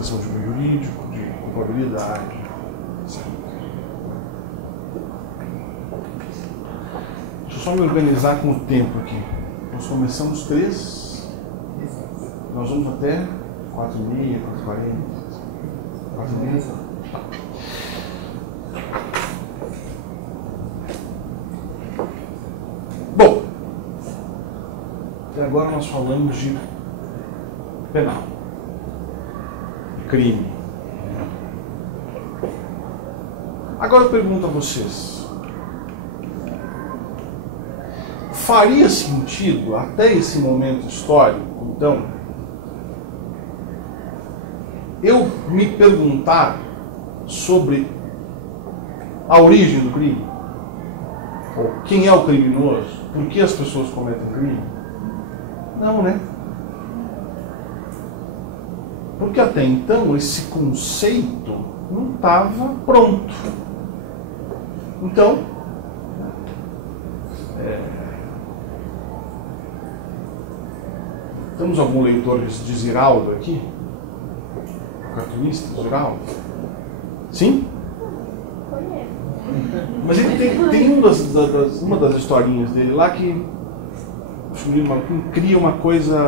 questão de meio jurídico, de culpabilidade, etc. Deixa eu só me organizar com o tempo aqui. Nós começamos 3, nós vamos até 4h30, 4h40, 4h30. Bom, até agora nós falamos de penal, crime. Agora eu pergunto a vocês: faria sentido, até esse momento histórico, então, eu me perguntar sobre a origem do crime? Ou quem é o criminoso? Por que as pessoas cometem crime? Não, né? Porque até então esse conceito não estava pronto. Então, temos algum leitor de Ziraldo aqui? Cartunista Ziraldo? Sim? Mas ele tem uma das historinhas dele lá que cria uma coisa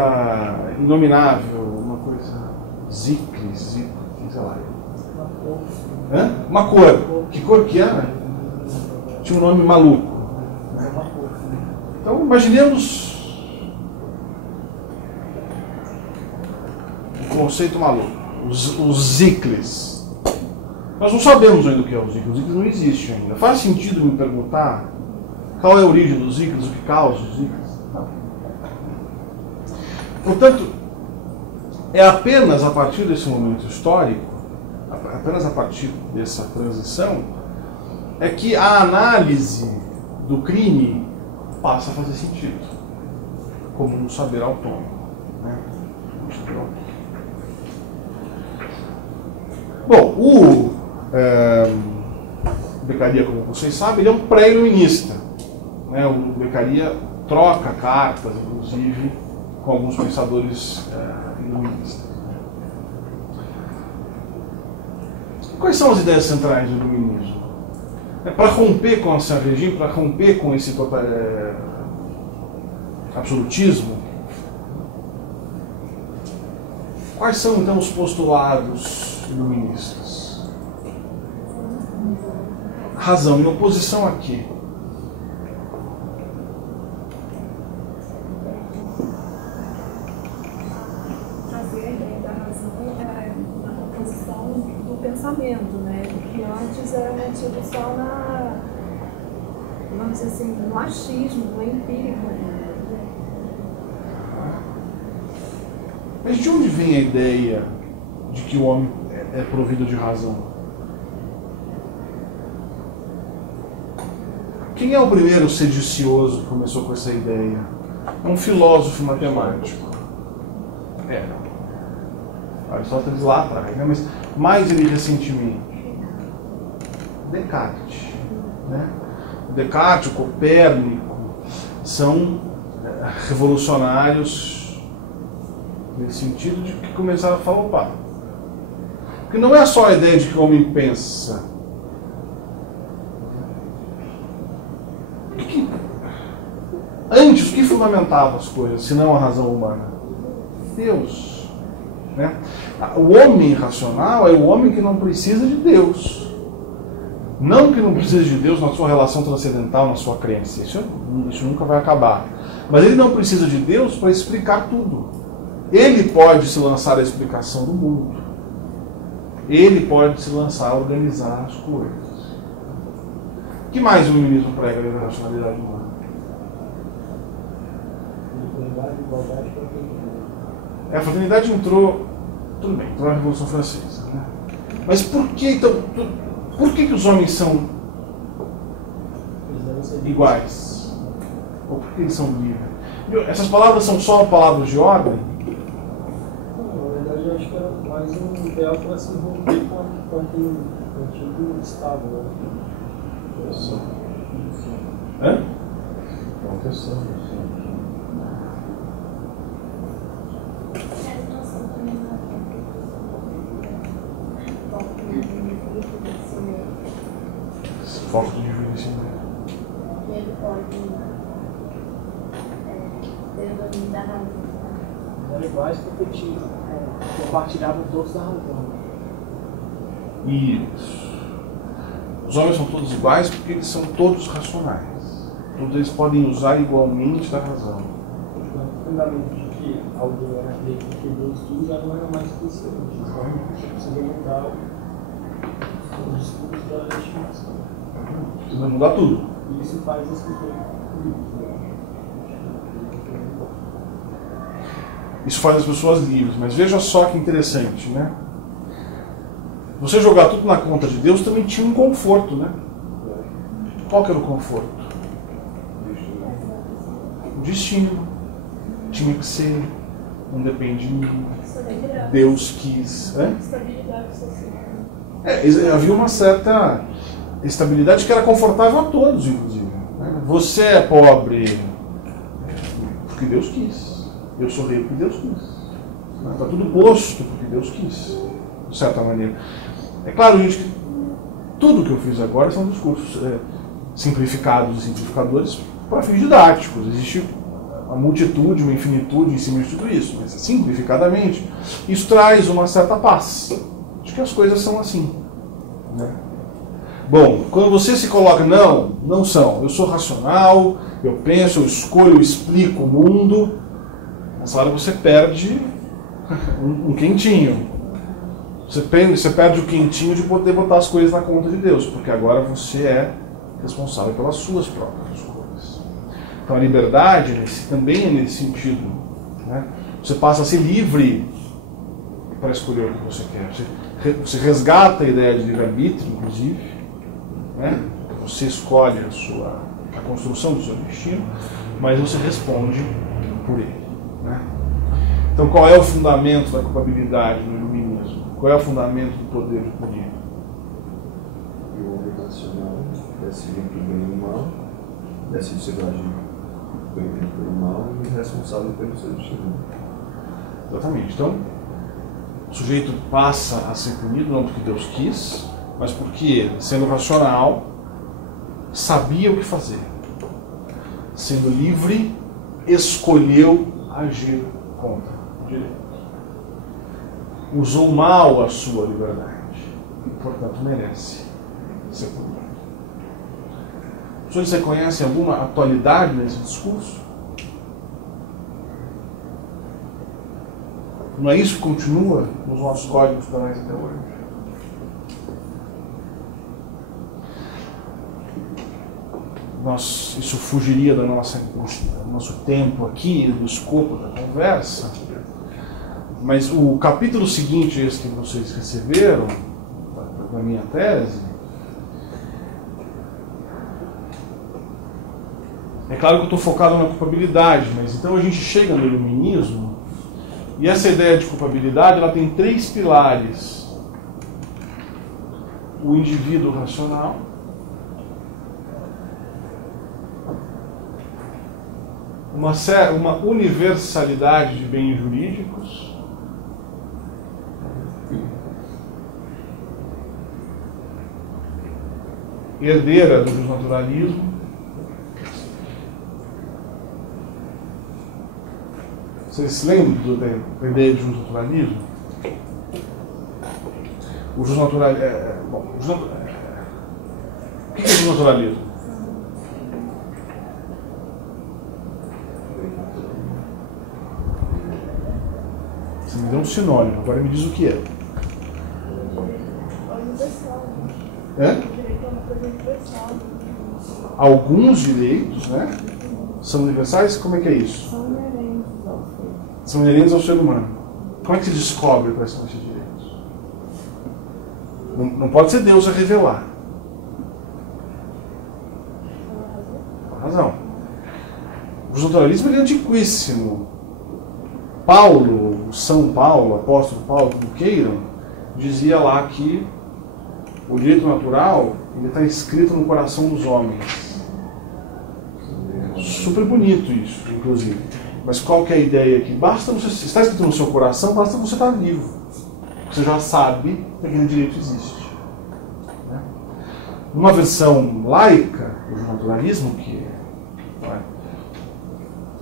inominável, uma coisa zicre, sei lá. Uma cor. Que cor que era? Tinha um nome maluco. Então imaginemos o conceito maluco. Os zicles. Nós não sabemos ainda o que é o zíclus. O zíclus não existe ainda. Faz sentido me perguntar qual é a origem dos zíclus, o que causa os zíclus? Não. Portanto, é apenas a partir desse momento histórico, apenas a partir dessa transição, é que a análise do crime passa a fazer sentido, como um saber autônomo. Né? Bom, o Beccaria, como vocês sabem, ele é um pré-iluminista. Né? O Beccaria troca cartas, inclusive, com alguns pensadores iluministas. Quais são as ideias centrais do iluminismo? Para romper com esse regime, para romper com esse absolutismo, quais são então os postulados iluministas? Razão em oposição a quê? Trazer a ideia da razão na oposição do pensamento, né? Que antes era mantido só vamos dizer assim, no achismo, no empírico. Mas de onde vem a ideia de que o homem é provido de razão? Quem é o primeiro sedicioso que começou com essa ideia? Um filósofo matemático. Aristóteles lá atrás, né? Mas mais ele recentemente. Descartes. Né? Descartes, Copérnico, são revolucionários nesse sentido de que começaram a falar, opa, porque não é só a ideia de que o homem pensa. Antes, o que fundamentava as coisas, se não a razão humana? Deus. Né? O homem racional é o homem que não precisa de Deus. Não que não precise de Deus na sua relação transcendental, na sua crença. Isso nunca vai acabar. Mas ele não precisa de Deus para explicar tudo. Ele pode se lançar à explicação do mundo. Ele pode se lançar a organizar as coisas. O que mais o iluminismo prega da racionalidade humana? A fraternidade entrou, tudo bem, entrou na Revolução Francesa. Né? Mas por que então? Por que os homens são iguais? Ou por que eles são livres? Essas palavras são só palavras de ordem? Na verdade, eu acho que era mais um ideal para se romper com aquele antigo Estado. Né? Hã? Proteção. falta de envelhecimento. Ele pode ter o domínio da razão. Eram iguais porque compartilhavam todos da razão. Isso. Os homens são todos iguais porque eles são todos racionais. Todos eles podem usar igualmente da razão. O fundamento de que alguém era rei porque Deus tudo já não era mais suficiente. Então você precisa mudar o discurso da legitimação. Precisa mudar tudo. E isso faz as pessoas. Isso faz as pessoas livres. Mas veja só que interessante, né? Você jogar tudo na conta de Deus também tinha um conforto, né? Qual que era o conforto? O destino. Tinha que ser. Não depende de mim. Deus quis. Estabilidade social. Havia uma certa estabilidade que era confortável a todos, inclusive. Você é pobre porque Deus quis. Eu sou rei porque Deus quis. Está tudo posto porque Deus quis, de certa maneira. É claro, gente, que tudo que eu fiz agora são discursos simplificados e simplificadores para fins didáticos. Existe uma multitude, uma infinitude em cima de tudo isso, mas simplificadamente, isso traz uma certa paz. Acho que as coisas são assim, né? Bom, quando você se coloca, não são, eu sou racional, eu penso, eu escolho, eu explico o mundo, nessa hora você perde um quentinho. Você perde o quentinho de poder botar as coisas na conta de Deus, porque agora você é responsável pelas suas próprias escolhas. Então a liberdade também é nesse sentido, né? Você passa a ser livre para escolher o que você quer. Você resgata a ideia de livre-arbítrio, inclusive, né? Você escolhe a construção do seu destino, mas você responde por ele, né? Então qual é o fundamento da culpabilidade no iluminismo? Qual é o fundamento do poder de punir? E o homem racional decide entre o bem e o mal, decide se agir pelo mal e responsável pelo seu destino. Exatamente. Então, o sujeito passa a ser punido não porque Deus quis, mas porque ele, sendo racional, sabia o que fazer. Sendo livre, escolheu agir contra o direito. Usou mal a sua liberdade e, portanto, merece ser punido. Você conhece alguma atualidade nesse discurso? Não é isso que continua nos nossos códigos penais até hoje? Isso fugiria do nosso tempo aqui, do escopo da conversa, mas o capítulo seguinte, esse que vocês receberam, da minha tese, é claro que eu estou focado na culpabilidade, mas então a gente chega no iluminismo, e essa ideia de culpabilidade ela tem 3 pilares: o indivíduo racional, uma universalidade de bens jurídicos, herdeira do justnaturalismo, vocês se lembram da ideia de justnaturalismo? O justnaturalismo. O que é justnaturalismo? Você me deu um sinônimo, agora me diz o que é. Universal. É? O direito é uma coisa universal. Alguns direitos, né, são universais? Como é que é isso? São inerentes ao ser. São inerentes ao ser humano. Como é que se descobre quais são esses direitos? Não pode ser Deus a revelar. Com razão. O justnaturalismo é antiquíssimo. São Paulo, apóstolo Paulo, como queiram, dizia lá que o direito natural está escrito no coração dos homens. Super bonito isso, inclusive. Mas qual que é a ideia aqui? Basta você, se está escrito no seu coração, basta você estar vivo. Você já sabe que aquele direito existe. Né? Numa versão laica do naturalismo, que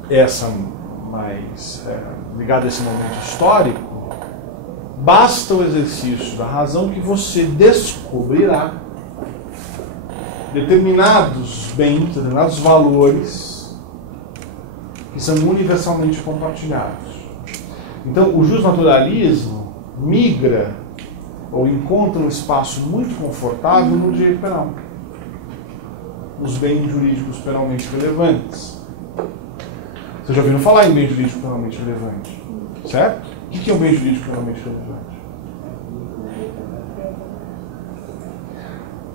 é essa mais ligada a esse momento histórico, basta o exercício da razão que você descobrirá determinados bens, determinados valores que são universalmente compartilhados. Então, o justnaturalismo migra ou encontra um espaço muito confortável no direito penal, nos bens jurídicos penalmente relevantes. Vocês já ouviram falar em bem jurídico penalmente relevante, certo? O que é um bem jurídico penalmente relevante?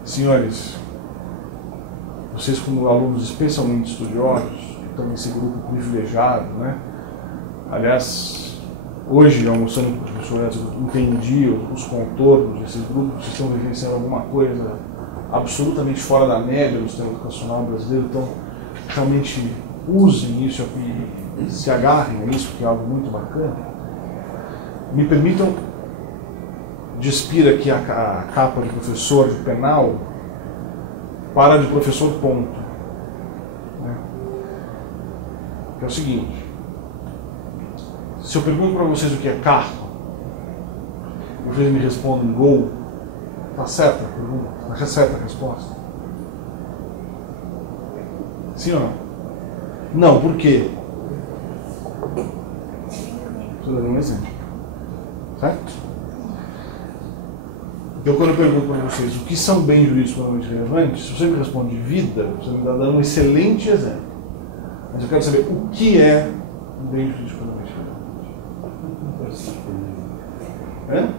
Senhores, vocês como alunos especialmente estudiosos, estão nesse grupo privilegiado, né? Aliás, hoje, almoçando com os professores, eu entendi os contornos desses grupos que estão vivenciando alguma coisa absolutamente fora da média do sistema educacional brasileiro. Então, realmente usem isso e se agarrem a isso, porque é algo muito bacana. Me permitam despir aqui a capa de professor de penal para de professor ponto. Que é o seguinte: se eu pergunto para vocês o que é carro, vocês me respondem gol, está certa a pergunta? Está certa a resposta? Sim ou não? Não, por quê? Estou dando um exemplo. Certo? Então, quando eu pergunto para vocês o que são bens jurídicos penalmente relevantes, se você me responde vida, você me está dando um excelente exemplo. Mas eu quero saber o que é um bem jurídico penalmente relevante.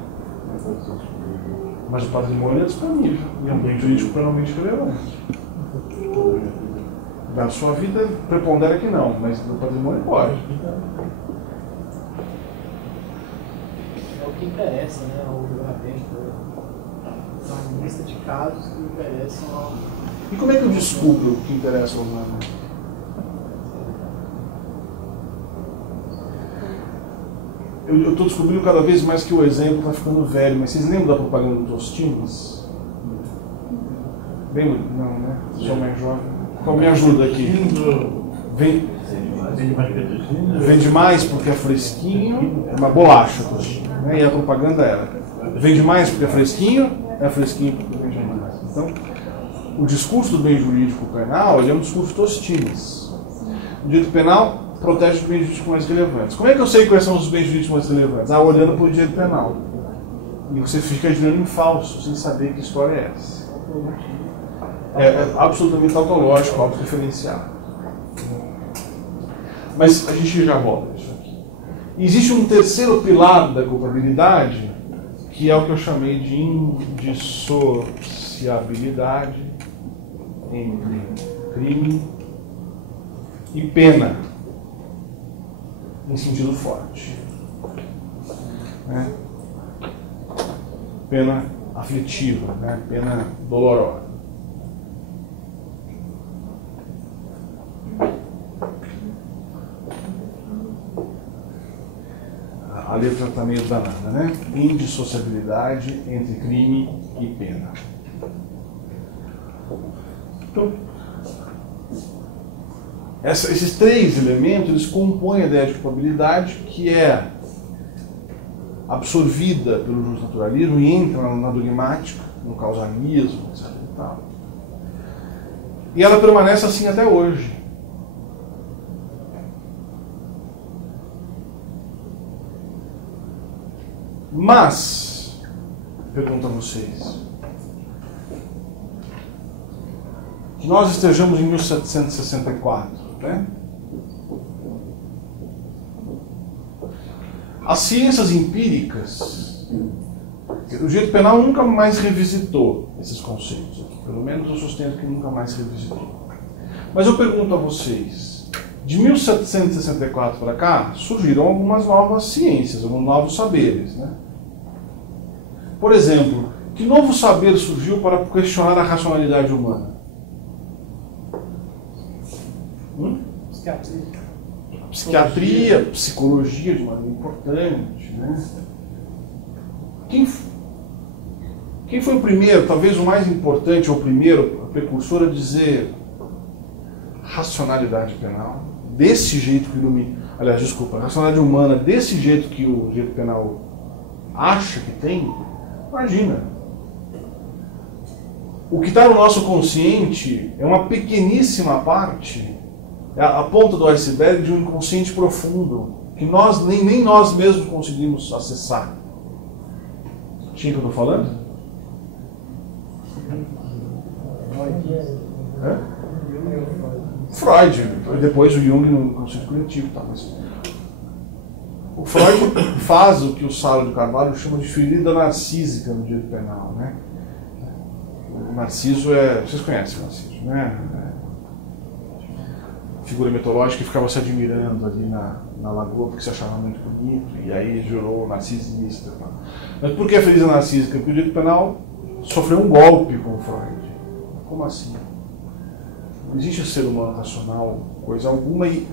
Mas o patrimônio é disponível e é um bem jurídico penalmente relevante. Na sua vida, prepondera que não, mas no patrimônio pode. É o que interessa, né? Ao julgamento. Uma lista de casos que interessam ao. E como é que eu descubro o que interessa ao julgamento? Eu estou descobrindo cada vez mais que o exemplo está ficando velho, mas vocês lembram da propaganda do Tostines? Bem, não, né? Sou mais jovem. Qual me ajuda aqui? Vende mais porque é fresquinho, é uma bolacha, né? E a propaganda era: vende mais porque é fresquinho porque vende mais. Então, o discurso do bem jurídico penal ele é um discurso Tostines. O direito penal protege os bens jurídicos mais relevantes. Como é que eu sei quais são os bens jurídicos mais relevantes? Olhando para o direito penal. E você fica girando em falso, sem saber que história é essa. É absolutamente tautológico, autorreferenciado. Mas a gente já volta isso aqui. Existe um terceiro pilar da culpabilidade, que é o que eu chamei de indissociabilidade entre crime e pena, em sentido forte. Né? Pena aflitiva, né? Pena dolorosa. A letra está meio danada, né? Indissociabilidade entre crime e pena. Então, esses três elementos eles compõem a ideia de culpabilidade, que é absorvida pelo justnaturalismo e entra na dogmática, no causalismo, etc. E tal. E ela permanece assim até hoje. Mas, pergunto a vocês, que nós estejamos em 1764, né? As ciências empíricas, o direito penal nunca mais revisitou esses conceitos. Pelo menos eu sustento que nunca mais revisitou. Mas eu pergunto a vocês, de 1764 para cá, surgiram algumas novas ciências, alguns novos saberes, né? Por exemplo, que novo saber surgiu para questionar a racionalidade humana? Psiquiatria, psicologia de maneira importante, né? Quem foi o primeiro, talvez o mais importante, ou o primeiro, a precursora a dizer racionalidade penal, desse jeito que racionalidade humana, desse jeito que o direito penal acha que tem, imagina. O que está no nosso consciente é uma pequeníssima parte, é a ponta do iceberg de um inconsciente profundo, que nós nem nós mesmos conseguimos acessar. Tinha que eu estou falando? É? Freud, depois o Jung no conceito coletivo. Tá, mas o Freud faz o que o Sala de Carvalho chama de ferida narcísica no direito penal. Né? O Narciso vocês conhecem o Narciso, né? Figura mitológica que ficava se admirando ali na lagoa porque se achava muito bonito, e aí jurou o narcisista. Tá? Mas por que a ferida narcísica? Porque o direito penal sofreu um golpe com o Freud. Como assim? Não existe ser humano racional, coisa alguma, e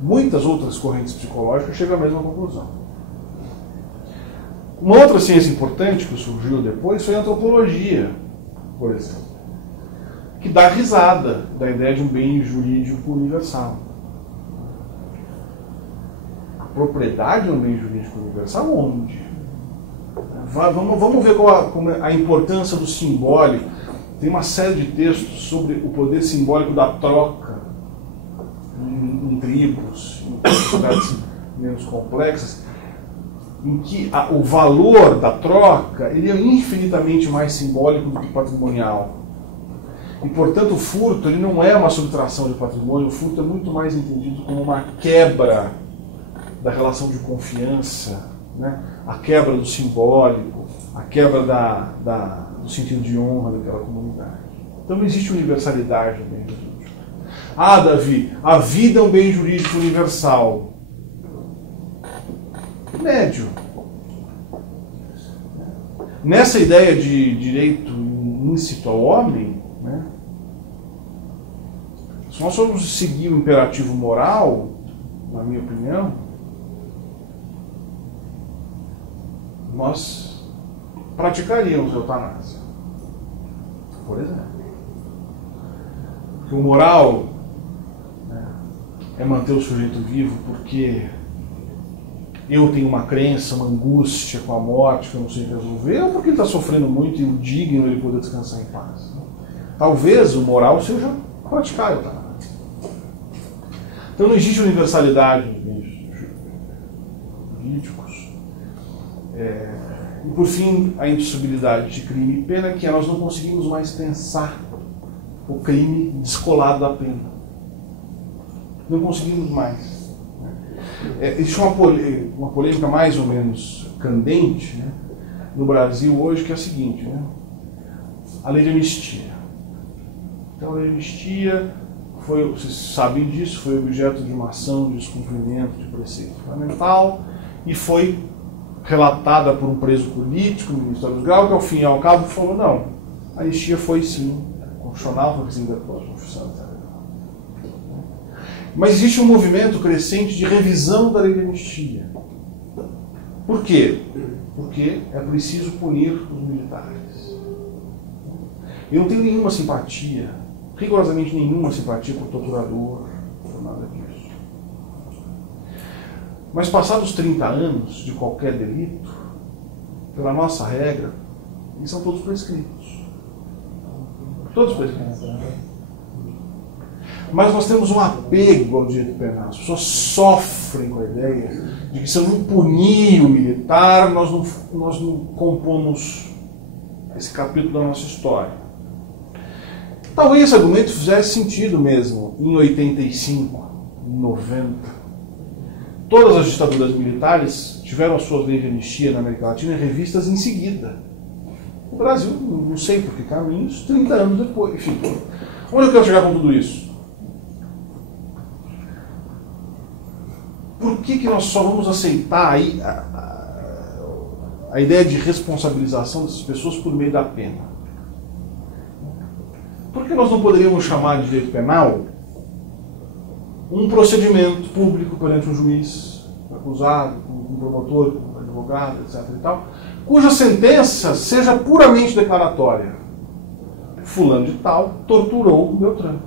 muitas outras correntes psicológicas chegam à mesma conclusão. Uma outra ciência importante que surgiu depois foi a antropologia, por exemplo, que dá risada da ideia de um bem jurídico universal. A propriedade é um bem jurídico universal onde? Vamos ver como a importância do simbólico. Tem uma série de textos sobre o poder simbólico da troca em tribos, em sociedades menos complexas, em que o valor da troca ele é infinitamente mais simbólico do que patrimonial. E, portanto, o furto ele não é uma subtração de patrimônio, o furto é muito mais entendido como uma quebra da relação de confiança, né? A quebra do simbólico, a quebra do sentido de honra daquela comunidade. Então não existe universalidade no bem jurídico. Ah, Davi, a vida é um bem jurídico universal. Médio. Nessa ideia de direito íncito ao homem, né, se nós formos seguir o imperativo moral, na minha opinião, nós praticaríamos a eutanásia, por exemplo. Porque o moral, né, é manter o sujeito vivo porque eu tenho uma crença, uma angústia com a morte que eu não sei resolver, ou porque ele está sofrendo muito e o digno ele poder descansar em paz. Talvez o moral seja praticar a eutanásia. Então não existe universalidade nos bens jurídicos. E por fim, a indissolubilidade de crime e pena, que nós não conseguimos mais pensar o crime descolado da pena. Não conseguimos mais. Existe uma polêmica mais ou menos candente, né, no Brasil hoje, que é a seguinte, né, a lei de anistia. Então a lei de anistia, vocês sabem disso, foi objeto de uma ação de descumprimento de preceito fundamental e foi relatada por um preso político no Ministério dos Graus, que ao fim e ao cabo falou, não, a anistia foi sim constitucional, foi sim da Constituição. Mas existe um movimento crescente de revisão da lei de anistia. Por quê? Porque é preciso punir os militares. Eu não tenho nenhuma simpatia, rigorosamente nenhuma simpatia por torturador, por nada disso. Mas passados 30 anos de qualquer delito, pela nossa regra, eles são todos prescritos. Todos prescritos. Mas nós temos um apego ao direito penal. As pessoas sofrem com a ideia de que se eu não punir o militar, nós não compomos esse capítulo da nossa história. Talvez esse argumento fizesse sentido mesmo em 85, em 90. Todas as ditaduras militares tiveram as suas leis de anistia na América Latina revistas em seguida. O Brasil, não sei por que caminhos, 30 anos depois. Enfim, onde eu quero chegar com tudo isso? Por que nós só vamos aceitar aí a ideia de responsabilização dessas pessoas por meio da pena? Por que nós não poderíamos chamar de direito penal um procedimento público perante um juiz, um acusado, um promotor, um advogado, etc. e tal, cuja sentença seja puramente declaratória. Fulano de tal torturou Beltrano.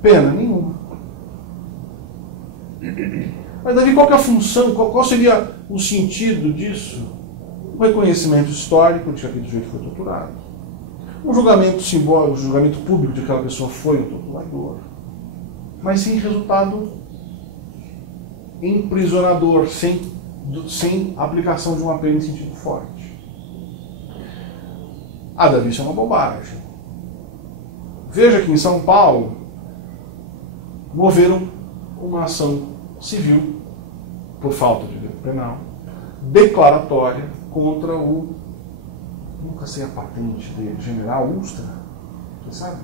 Pena nenhuma. Mas, Davi, qual que é a função, qual seria o sentido disso? O reconhecimento histórico de que aquele sujeito foi torturado. Um julgamento simbólico, um julgamento público de que aquela pessoa foi um torturador. Mas sem resultado imprisionador, sem aplicação de uma pena em sentido forte. Davi, isso é uma bobagem. Veja que em São Paulo moveram uma ação civil, por falta de direito penal, declaratória contra o, nunca sei a patente dele, General Ustra, você sabe?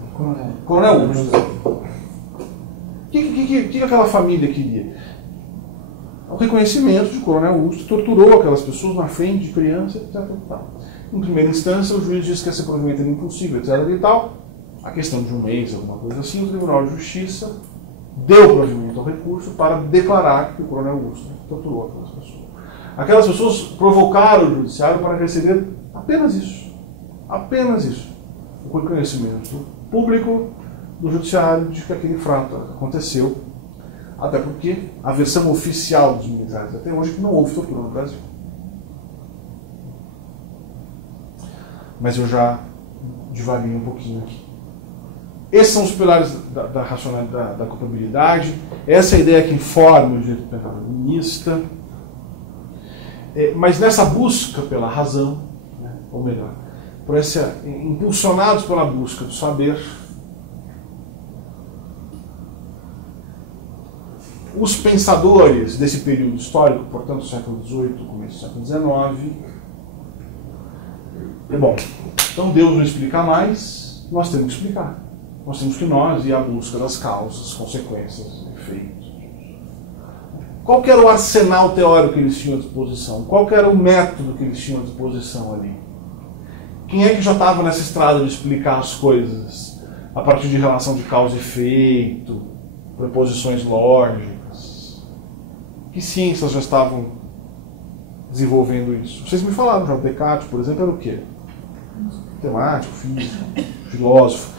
Coronel Ustra. O que aquela família queria? O reconhecimento de Coronel Ustra torturou aquelas pessoas na frente de crianças, etc. Em primeira instância, o juiz disse que esse provimento era impossível, etc. E tal. A questão de um mês, alguma coisa assim, o Tribunal de Justiça deu provimento ao recurso para declarar que o Coronel Ustra torturou aquelas pessoas. Aquelas pessoas provocaram o judiciário para receber apenas isso. Apenas isso. O reconhecimento público do judiciário de que aquele fato aconteceu. Até porque a versão oficial dos militares até hoje é que não houve tortura no Brasil. Mas eu já divaguei um pouquinho aqui. Esses são os pilares da racionalidade, da culpabilidade. Essa é a ideia que informa o direito penal humanista. Mas nessa busca pela razão, né, ou melhor, impulsionados pela busca do saber, os pensadores desse período histórico, portanto, século XVIII, começo do século XIX, bom, então Deus não explica mais, nós temos que explicar. Nós temos que ir à busca das causas, consequências, efeitos. Qual que era o arsenal teórico que eles tinham à disposição? Qual que era o método que eles tinham à disposição ali? Quem é que já estava nessa estrada de explicar as coisas a partir de relação de causa e efeito, preposições lógicas? Que ciências já estavam desenvolvendo isso? Vocês me falaram já, o Descartes, por exemplo, era o quê? Matemático, físico, filósofo.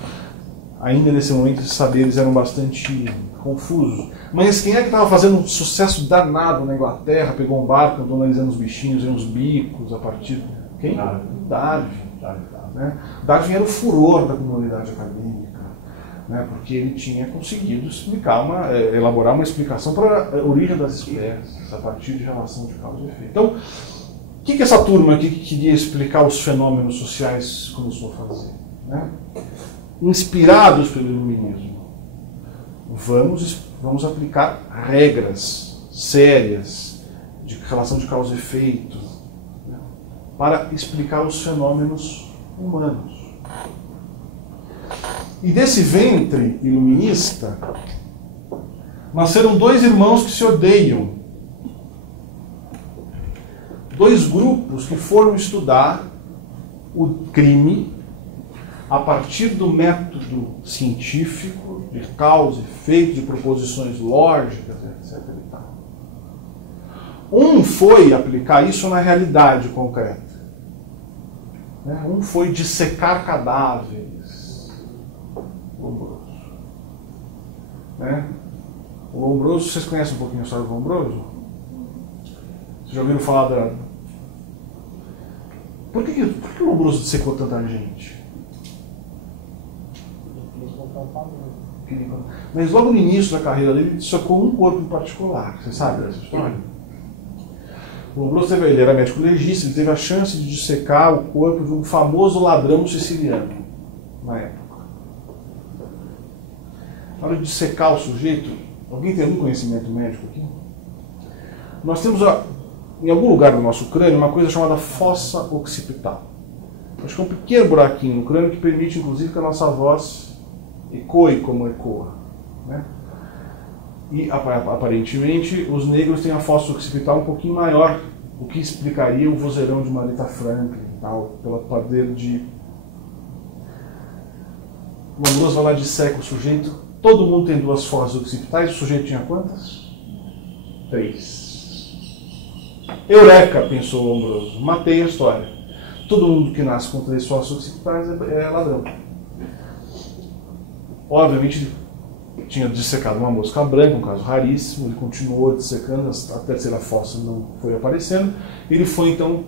Ainda nesse momento esses saberes eram bastante confusos. Mas quem é que estava fazendo um sucesso danado na Inglaterra, pegou um barco, andou analisando os bichinhos e uns bicos a partir... Quem? Darwin. Né? Darwin era o furor da comunidade acadêmica, né? Porque ele tinha conseguido elaborar uma explicação para a origem das espécies, a partir de relação de causa e efeito. Então, o que essa turma aqui que queria explicar os fenômenos sociais começou a fazer? Né? Inspirados pelo iluminismo, vamos aplicar regras sérias de relação de causa e efeito, né, para explicar os fenômenos humanos. E desse ventre iluminista nasceram dois irmãos que se odeiam, dois grupos que foram estudar o crime a partir do método científico, de causa e efeito, de proposições lógicas, etc. E tal. Um foi aplicar isso na realidade concreta. Né? Um foi dissecar cadáveres. Lombroso. Né? O Lombroso, vocês conhecem um pouquinho a história do Lombroso? Vocês já ouviram falar da... Por que o Lombroso dissecou tanta gente? Mas logo no início da carreira dele, ele dissecou um corpo em particular. Você sabe dessa história? O Lombroso ele era médico legista, ele teve a chance de dissecar o corpo de um famoso ladrão siciliano na época. Na hora de dissecar o sujeito, alguém tem algum conhecimento médico aqui? Nós temos em algum lugar do nosso crânio uma coisa chamada fossa occipital. Acho que é um pequeno buraquinho no crânio que permite, inclusive, que a nossa voz ecoe como ecoa. Né? E, aparentemente, os negros têm a fossa occipital um pouquinho maior, o que explicaria o vozeirão de Marita Franklin, tal, pelo poder de... O Lombroso vai lá de disseca o sujeito, todo mundo tem duas fossas occipitais, o sujeito tinha quantas? 3. Eureka, pensou Lombroso, matei a história. Todo mundo que nasce com 3 fósforos occipitais é ladrão. Obviamente, ele tinha dissecado uma mosca branca, um caso raríssimo, ele continuou dissecando, a terceira fossa não foi aparecendo, ele foi então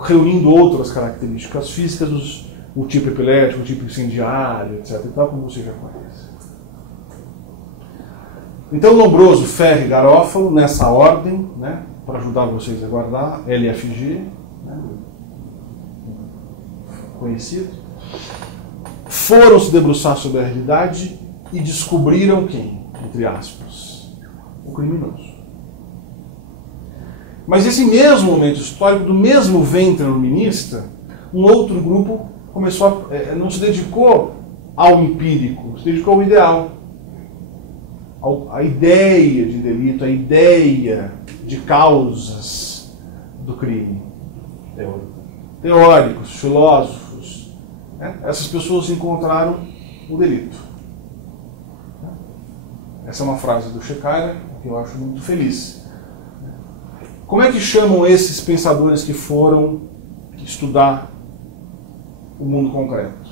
reunindo outras características físicas, o tipo epilético, o tipo incendiário, etc. e tal, como você já conhece. Então, Lombroso, Ferre e Garofalo, nessa ordem, né, para ajudar vocês a guardar, LFG, né, conhecido, foram se debruçar sobre a realidade e descobriram quem? Entre aspas, o criminoso. Mas nesse mesmo momento histórico, do mesmo ventre iluminista, um outro grupo começou não se dedicou ao empírico, se dedicou ao ideal. A ideia de delito, a ideia de causas do crime. Teóricos, filósofos, né? Essas pessoas encontraram o delito. Essa é uma frase do Shekhara que eu acho muito feliz. Como é que chamam esses pensadores que foram estudar o mundo concreto?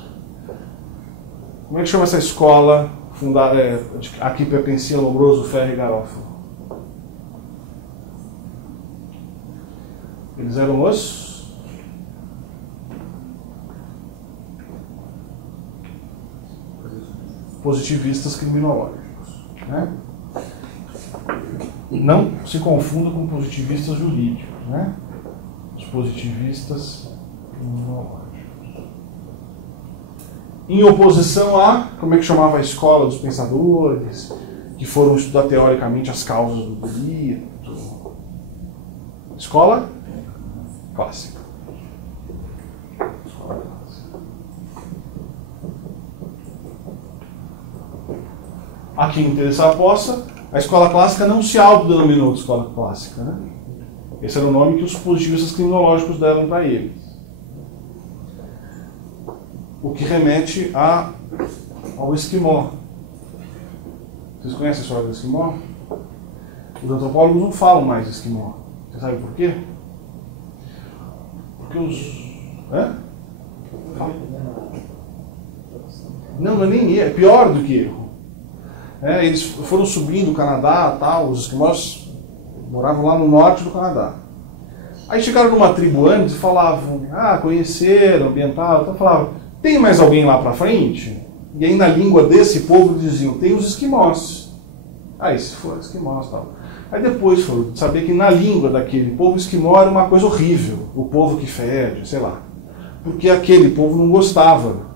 Como é que chama essa escola fundada, aqui pertencia Lombroso, Ferre e Garofalo? Eles eram os positivistas criminológicos, né? Não se confunda com positivistas jurídicos, né? Os positivistas criminológicos. Em oposição a, como é que chamava a escola dos pensadores, que foram estudar teoricamente as causas do delito? Escola clássica. Escola clássica. A quem interessar possa, a escola clássica não se autodenominou de escola clássica, né? Esse era o nome que os positivistas criminológicos deram para eles. O que remete ao esquimó. Vocês conhecem a história do esquimó? Os antropólogos não falam mais de esquimó. Você sabe por quê? Porque os... Não é nem erro, é pior do que erro. Eles foram subindo o Canadá, tal, os esquimós moravam lá no norte do Canadá. Aí chegaram numa tribo antes e falavam, conheceram, ambiental, então falavam, tem mais alguém lá pra frente? E aí na língua desse povo eles diziam, tem os esquimós. Aí se for esquimós, tal. Aí depois foram saber que na língua daquele povo, esquimó era uma coisa horrível, o povo que fede, sei lá. Porque aquele povo não gostava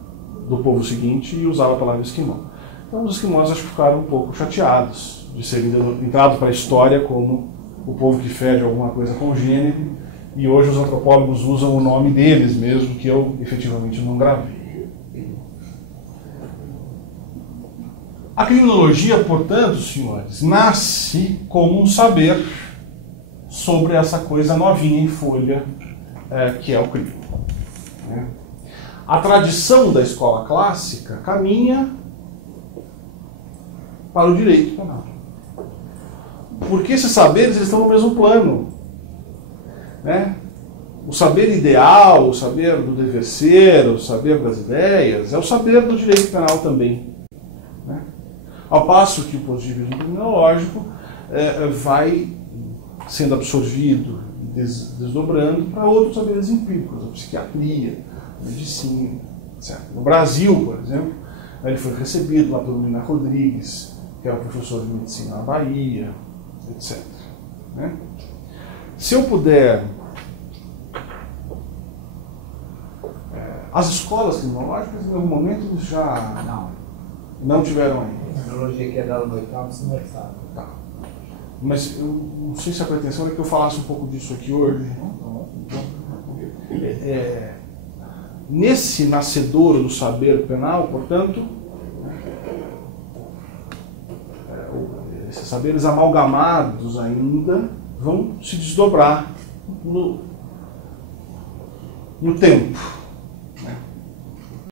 do povo seguinte e usava a palavra esquimó. Então os esquimós acho que ficaram um pouco chateados de serem entrados para a história como o povo que fede alguma coisa congênere, e hoje os antropólogos usam o nome deles mesmo, que eu efetivamente não gravei. A criminologia, portanto, senhores, nasce como um saber sobre essa coisa novinha em folha, que é o crime. A tradição da escola clássica caminha para o direito penal. Porque esses saberes eles estão no mesmo plano. Né? O saber ideal, o saber do dever ser, o saber das ideias, é o saber do direito penal também. Né? Ao passo que o positivismo criminológico vai sendo absorvido, desdobrando para outros saberes empíricos, a psiquiatria, a medicina, etc. No Brasil, por exemplo, ele foi recebido lá pelo Minar Rodrigues, que era professor de medicina na Bahia, etc. Né? Se eu puder... As escolas criminológicas, em algum momento, já não tiveram ainda. A criminologia que é dada no oitavo, você não sabe. Tá. Mas eu não sei se a pretensão é que eu falasse um pouco disso aqui hoje. Nesse nascedouro do saber penal, portanto, esses saberes amalgamados ainda vão se desdobrar no tempo.